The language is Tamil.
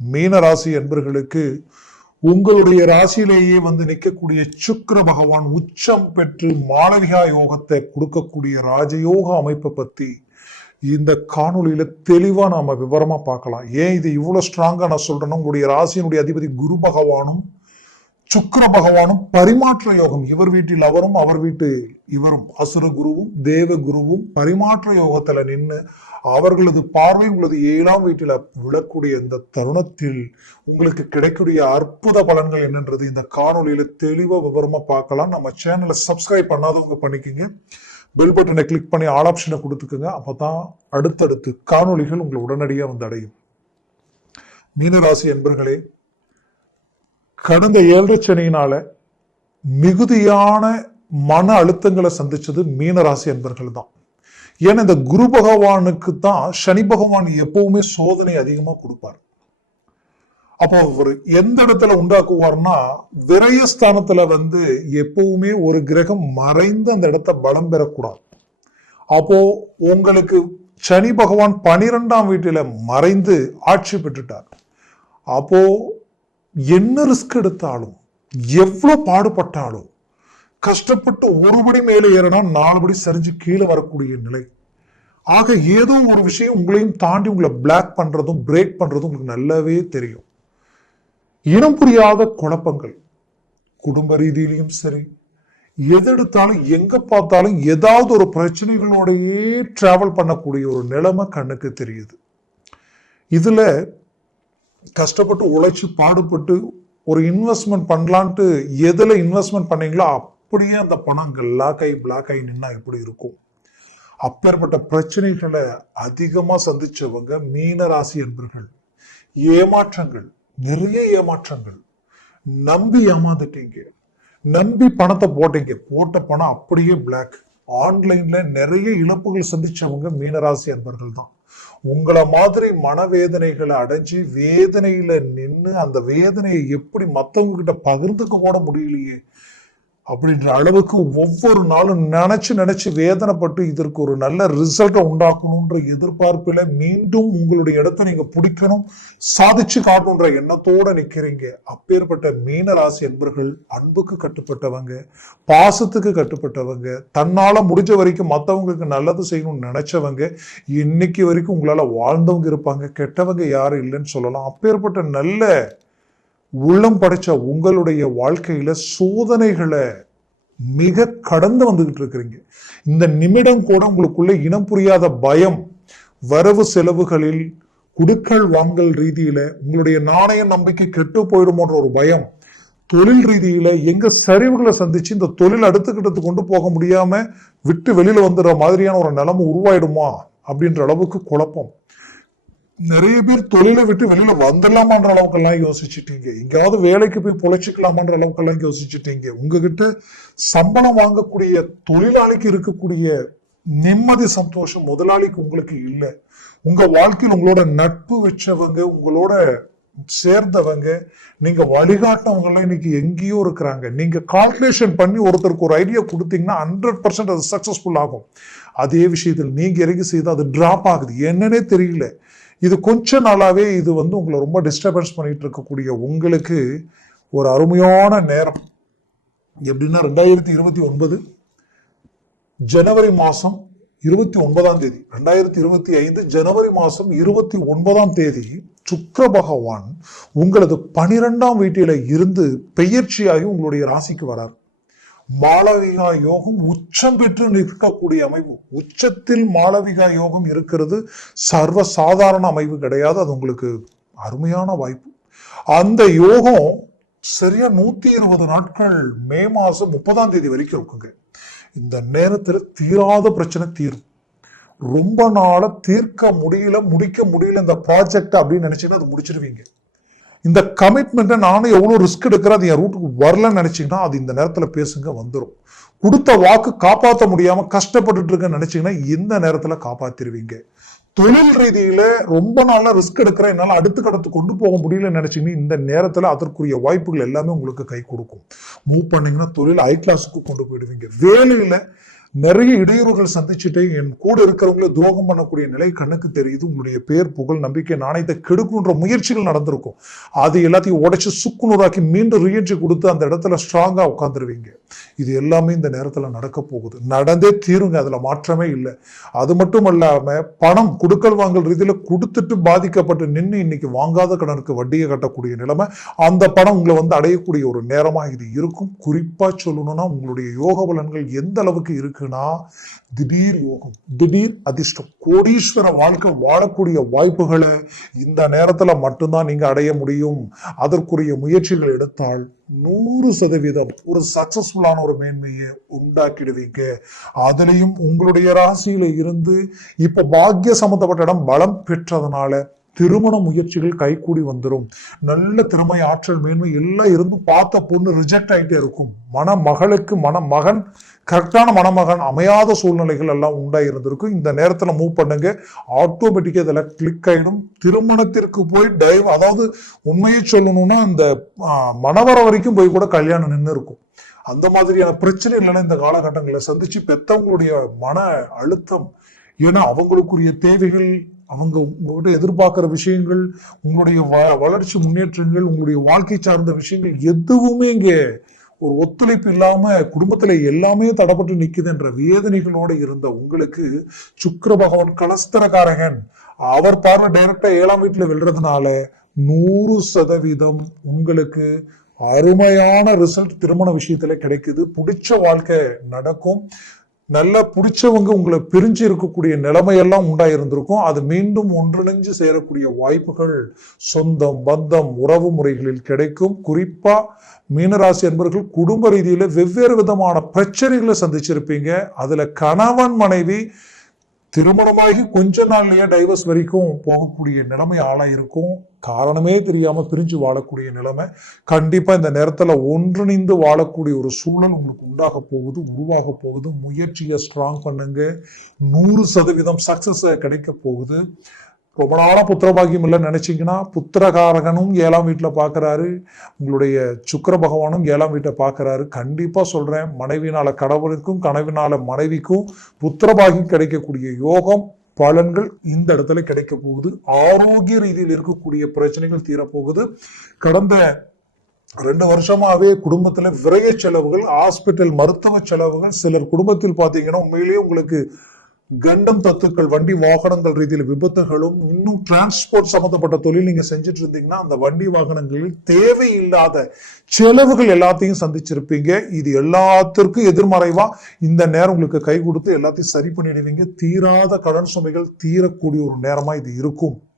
மீன ராசி என்பர்களுக்கு உங்களுடைய ராசியிலேயே வந்து நிற்கக்கூடிய சுக்கிர பகவான் உச்சம் பெற்று மாளவிகா யோகத்தை கொடுக்கக்கூடிய ராஜயோக அமைப்பை பத்தி இந்த காணொலியில தெளிவா நாம விவரமா பார்க்கலாம். ஏன் இது இவ்வளவு ஸ்ட்ராங்கா நான் சொல்றேன்னா, உங்களுடைய ராசியினுடைய அதிபதி குரு பகவானும் சுக்கிர பகவானும் பரிமாற்ற யோகம், இவர் வீட்டில் அவரும் அவர் வீட்டில் இவரும், அசுர குருவும் தேவ குருவும் பரிமாற்ற யோகத்துல நின்று அவர்களது பார்வை உங்களது 7ஆம் வீட்டில் விழக்கூடிய இந்த தருணத்தில் உங்களுக்கு கிடைக்கக்கூடிய அற்புத பலன்கள் என்னன்றது இந்த காணொலியில தெளிவா விவரமா பார்க்கலாம். நம்ம சேனலை சப்ஸ்கிரைப் பண்ணாதவங்க பண்ணிக்கோங்க, பெல் பட்டனை கிளிக் பண்ணி ஆல் ஆப்ஷனை கொடுத்துக்கோங்க. அப்பதான் அடுத்தடுத்து காணொலிகள் உங்களை உடனடியாக வந்து அடையும். மீனராசி என்பர்களே, கடந்த 7 சனியினால மிகுதியான மன அழுத்தங்களை சந்திச்சது மீனராசி என்பர்கள் தான். ஏன்னா இந்த குரு பகவானுக்கு தான் சனி பகவான் எப்பவுமே சோதனை அதிகமா கொடுப்பார். அப்போ அவர் எந்த இடத்துல உண்டாக்குவார்னா, விரயஸ்தானத்துல வந்து எப்பவுமே ஒரு கிரகம் மறைந்து அந்த இடத்த பலம் பெறக்கூடாது. அப்போ உங்களுக்கு சனி பகவான் 12ஆம் வீட்டில மறைந்து ஆட்சி பெற்றுட்டார். அப்போ என்ன ரிஸ்க் எடுத்தாலும், எவ்வளவு பாடுபட்டாலும், கஷ்டப்பட்டு ஒருபடி மேலே ஏறினா 4 படி சரிஞ்சு கீழே வரக்கூடிய நிலை. ஆக ஏதோ ஒரு விஷயம் உங்களையும் தாண்டி உங்களை பிளாக் பண்றதும் பிரேக் பண்றதும் உங்களுக்கு நல்லாவே தெரியும். இனம் புரியாத குழப்பங்கள், குடும்ப ரீதியிலையும் சரி, எதெடுத்தாலும் எங்க பார்த்தாலும் ஏதாவது ஒரு பிரச்சனைகளோடையே டிராவல் பண்ணக்கூடிய ஒரு நிலைமை கண்ணுக்கு தெரியுது. இதுல கஷ்டப்பட்டு உழைச்சி பாடுபட்டு ஒரு இன்வெஸ்ட்மெண்ட் பண்ணலான்ட்டு எதுல இன்வெஸ்ட்மெண்ட் பண்ணீங்களோ அப்படியே அந்த பணம் பிளாக் ஆகி நின்னா எப்படி இருக்கும்? அப்பேற்பட்ட பிரச்சனைகளை அதிகமா சந்திச்சவங்க மீன ராசி என்பர்கள். ஏமாற்றங்கள், நிறைய ஏமாற்றங்கள். நம்பி ஏமாந்துட்டீங்க, நம்பி பணத்தை போட்டீங்க, போட்ட பணம் அப்படியே பிளாக். ஆன்லைன்ல நிறைய இழப்புகள் சந்திச்சவங்க மீனராசி என்பர்கள் தான். உங்களை மாதிரி மனவேதனைகளை அடைஞ்சு வேதனையில நின்று அந்த வேதனையை எப்படி மற்றவங்க கிட்ட பகிர்ந்துக்க கூட முடியலையே அப்படின்ற அளவுக்கு ஒவ்வொரு நாளும் நினைச்சு வேதனைப்பட்டு இதற்கு ஒரு நல்ல ரிசல்ட்டை உண்டாக்கணும்ன்ற எதிர்பார்ப்பில மீண்டும் உங்களுடைய இடத்தை நீங்க பிடிக்கணும், சாதிச்சு காட்டணுன்ற எண்ணத்தோட நிக்கிறீங்க. அப்பேற்பட்ட மீன ராசி என்பர்கள் அன்புக்கு கட்டுப்பட்டவங்க, பாசத்துக்கு கட்டுப்பட்டவங்க, தன்னால முடிஞ்ச வரைக்கும் மற்றவங்களுக்கு நல்லது செய்யணும்னு நினைச்சவங்க, இன்னைக்கு வரைக்கும் உங்களால வாழ்ந்தவங்க இருப்பாங்க. கெட்டவங்க யாரும் இல்லைன்னு சொல்லலாம். அப்பேற்பட்ட நல்ல உள்ளம் படைச்ச உங்களுடைய வாழ்க்கையில சோதனைகளை மிக கடந்து வந்துகிட்டு இருக்கிறீங்க. இந்த நிமிடம் கூட உங்களுக்குள்ள இனம் புரியாத பயம், வரவு செலவுகளில் குடுக்கல் வாங்கல் ரீதியில உங்களுடைய நாணய நம்பிக்கை கெட்டு போயிடுமோன்ற ஒரு பயம், தொழில் ரீதியில எங்க சரிவுகளை சந்திச்சு இந்த தொழில் அடுத்துக்கிட்டு கொண்டு போக முடியாம விட்டு வெளியில வந்துடுற மாதிரியான ஒரு நிலைமை உருவாயிடுமா அப்படின்ற அளவுக்கு குழப்பம். நிறைய பேர் தொழிலை விட்டு வெளியில வந்துடலாமான்ற அளவுக்கெல்லாம் யோசிச்சுட்டீங்க. எங்கேயாவது வேலைக்கு போய் பொழைச்சிக்கலாமான்ற அளவுக்கெல்லாம் யோசிச்சுட்டீங்க. உங்ககிட்ட சம்பளம் வாங்கக்கூடிய தொழிலாளிக்கு இருக்கக்கூடிய நிம்மதி சந்தோஷம் முதலாளிக்கு உங்களுக்கு இல்லை. உங்க வாழ்க்கையில் உங்களோட நட்பு வச்சவங்க, உங்களோட சேர்ந்தவங்க, நீங்க வழிகாட்டினவங்க இன்னைக்கு எங்கேயோ இருக்கிறாங்க. நீங்க கால்குலேஷன் பண்ணி ஒருத்தருக்கு ஒரு ஐடியா கொடுத்தீங்கன்னா 100% அது சக்சஸ்ஃபுல் ஆகும். அதே விஷயத்தில் நீங்க இறங்கி செய்து அது டிராப் ஆகுது, என்னன்னே தெரியல. இது கொஞ்ச நாளாவே இது வந்து உங்களை ரொம்ப டிஸ்டர்பன்ஸ் பண்ணிட்டு இருக்கக்கூடிய உங்களுக்கு ஒரு அருமையான நேரம். எப்படின்னா 2029 ஜனவரி மாசம் 29ஆம் தேதி, 2025 ஜனவரி மாசம் 29ஆம் தேதி சுக்கிர பகவான் உங்களது 12ஆம் வீட்டில இருந்து பெயர்ச்சியாகி உங்களுடைய ராசிக்கு வரார். மாளவிகா யோகம் உச்சம் பெற்று நிற்கக்கூடிய அமைப்பு. உச்சத்தில் மாளவிகா யோகம் இருக்கிறது சர்வ சாதாரண அமைப்பு கிடையாது. அது உங்களுக்கு அருமையான வாய்ப்பு. அந்த யோகம் சரியா 120 நாட்கள் மே மாசம் 30ஆம் தேதி வரைக்கும் இருக்குங்க. இந்த நேரத்துல தீராத பிரச்சனை தீரும். ரொம்ப நாள தீர்க்க முடியல, முடிக்க முடியல இந்த ப்ராஜெக்ட் அப்படின்னு நினைச்சீங்கன்னா அது முடிச்சிருவீங்க. இந்த கமிட்மெண்ட்டை நானும் எவ்வளவு ரிஸ்க் எடுக்கிறேன், அது என் ரூட்டுக்கு வரலன்னு நினைச்சீங்கன்னா அது இந்த நேரத்துல பேசுங்க, வந்துடும். கொடுத்த வாக்கு காப்பாற்ற முடியாம கஷ்டப்பட்டுட்டு இருக்கேன்னு நினைச்சீங்கன்னா இந்த நேரத்துல காப்பாத்திருவீங்க. தொழில் ரீதியில ரொம்ப நாளா ரிஸ்க் எடுக்கிறேன், என்னால அடுத்த கடத்து கொண்டு போக முடியலன்னு நினைச்சீங்கன்னா இந்த நேரத்துல அதற்குரிய வாய்ப்புகள் எல்லாமே உங்களுக்கு கை கொடுக்கும். மூவ் பண்ணீங்கன்னா தொழில் ஹை கிளாஸுக்கு கொண்டு போயிடுவீங்க. வேலையில நிறைய இடையூறுகள் சந்திச்சுட்டு என் கூட இருக்கிறவங்கள துரோகம் பண்ணக்கூடிய நிலை கண்ணுக்கு தெரியுது. உங்களுடைய பேர், புகழ், நம்பிக்கை, நாணயத்தை கெடுக்குன்ற முயற்சிகள் நடந்திருக்கும். அது எல்லாத்தையும் உடைச்சு சுக்குநூறாக்கி மீண்டும் ரீஎன்ட்ரி கொடுத்து அந்த இடத்துல ஸ்ட்ராங்கா உட்காந்துருவீங்க. இது எல்லாமே இந்த நேரத்துல நடக்க போகுது. நடந்தே தீருங்க, அதுல மாற்றமே இல்லை. அது மட்டும் இல்லாம பணம் கொடுக்கல் வாங்கல் ரீதியில கொடுத்துட்டு பாதிக்கப்பட்டு நின்று இன்னைக்கு வாங்காத கடனுக்கு வட்டியை கட்டக்கூடிய நிலைமை, அந்த பணம் உங்களை வந்து அடையக்கூடிய ஒரு நேரமா இது இருக்கும். குறிப்பா சொல்லணும்னா உங்களுடைய யோக பலன்கள் எந்த அளவுக்கு இருக்குன்னா, திடீர் யோகம், திடீர் அதிர்ஷ்டம், கோடீஸ்வர வாழ்க்கை வாழக்கூடிய வாய்ப்புகளை இந்த நேரத்துல மட்டும்தான் நீங்க அடைய முடியும். அதற்குரிய முயற்சிகள் எடுத்தால் 100% ஒரு சக்சஸ்ஃபுல்லான ஒரு மேன்மையை உண்டாக்கிடுவீங்க. அதுலயும் உங்களுடைய ராசியில இருந்து இப்ப பாக்கிய சம்பந்தப்பட்ட இடம் பலம் பெற்றதுனால திருமண முயற்சிகள் கைகூடி வந்துடும். நல்ல திறமை, ஆற்றல், மேன்மை எல்லாம் இருந்து பார்த்த பொண்ணு ரிஜெக்ட் ஆகிட்டே இருக்கும். மணமகளுக்கு மணமகன், கரெக்டான மணமகன் அமையாத சூழ்நிலைகள் எல்லாம் உண்டாயிருந்திருக்கும். இந்த நேரத்துல மூவ் பண்ணுங்க, ஆட்டோமேட்டிக்கா இதுல கிளிக் ஆயிடும். திருமணத்திற்கு போய் அதாவது உண்மையை சொல்லணும்னா இந்த மணவர வரைக்கும் போய் கூட கல்யாணம் நின்று இருக்கும். அந்த மாதிரியான பிரச்சனை இல்லைன்னா இந்த காலகட்டங்களை சந்திச்சு பெத்தவங்களுடைய மன அழுத்தம், ஏன்னா அவங்களுக்குரிய தேவைகள், அவங்க உங்கள்கிட்ட எதிர்பார்க்கிற விஷயங்கள், உங்களுடைய வளர்ச்சி முன்னேற்றங்கள், உங்களுடைய வாழ்க்கை சார்ந்த விஷயங்கள் எதுவுமே இங்க ஒரு ஒத்துழைப்பு இல்லாம குடும்பத்துல எல்லாமே தடப்பட்டு நிக்குதுன்ற வேதனைகளோட இருந்த உங்களுக்கு சுக்கிர பகவான் கலஸ்தரகாரகன் அவர் பார்வை டைரக்டா 7ஆம் வீட்டுல விழுறதுனால 100% உங்களுக்கு அருமையான ரிசல்ட் திருமண விஷயத்துல கிடைக்குது. பிடிச்ச வாழ்க்கை நடக்கும். நல்லா பிடிச்சவங்க உங்களை பிரிஞ்சு இருக்கக்கூடிய நிலைமையெல்லாம் உண்டாயிருந்திருக்கும். அது மீண்டும் ஒன்றிணைஞ்சு சேரக்கூடிய வாய்ப்புகள் சொந்தம், பந்தம், உறவு முறைகளில் கிடைக்கும். குறிப்பா மீனராசி என்பவர்கள் குடும்ப ரீதியில வெவ்வேறு விதமான பிரச்சனைகளை சந்திச்சிருப்பீங்க. அதுல கணவன் மனைவி திருமணமாகி கொஞ்ச நாள்லயே டைவர்ஸ் வரைக்கும் போகக்கூடிய நிலைமை ஆளாயிருக்கும். காரணமே தெரியாம பிரிஞ்சு வாழக்கூடிய நிலைமை. கண்டிப்பா இந்த நேரத்துல ஒன்றிணைந்து வாழக்கூடிய ஒரு சூழல் உங்களுக்கு உண்டாக போகுது, உருவாக போகுது. முயற்சியை ஸ்ட்ராங் பண்ணுங்க. 100% சக்சஸ் கிடைக்க போகுது. ரொம்ப நாளா புத்திரபாகியம் இல்லைன்னு நினைச்சீங்கன்னா புத்திரகாரகனும் 7ஆம் வீட்டுல பாக்குறாரு, உங்களுடைய சுக்கிர பகவானும் 7ஆம் வீட்டை பாக்குறாரு. கண்டிப்பா சொல்றேன், மனைவினால கணவனுக்கும் கணவனால மனைவிக்கும் புத்திரபாகியம் கிடைக்கக்கூடிய யோகம் பலன்கள் இந்த இடத்துல கிடைக்க போகுது. ஆரோக்கிய ரீதியில் இருக்கக்கூடிய பிரச்சனைகள் தீரப்போகுது. கடந்த 2 வருஷமாவே குடும்பத்துல விரைய செலவுகள், ஹாஸ்பிட்டல் மருத்துவ செலவுகள், சிலர் குடும்பத்தில் பாத்தீங்கன்னா உண்மையிலேயே உங்களுக்கு கண்டம் தத்துக்கள், வண்டி வாகனங்கள் ரீதியில் விபத்துகளும், இன்னும் டிரான்ஸ்போர்ட் சம்பந்தப்பட்ட தொழில் நீங்க செஞ்சுட்டு இருந்தீங்கன்னா அந்த வண்டி வாகனங்களில் தேவையில்லாத செலவுகள் எல்லாத்தையும் சந்திச்சிருப்பீங்க. இது எல்லாத்திற்கும் எதிர்மறைவா இந்த நேரம் உங்களுக்கு கை கொடுத்து எல்லாத்தையும் சரி பண்ணிடுவீங்க. தீராத கடன் சுமைகள் தீரக்கூடிய ஒரு நேரமா இது இருக்கும்.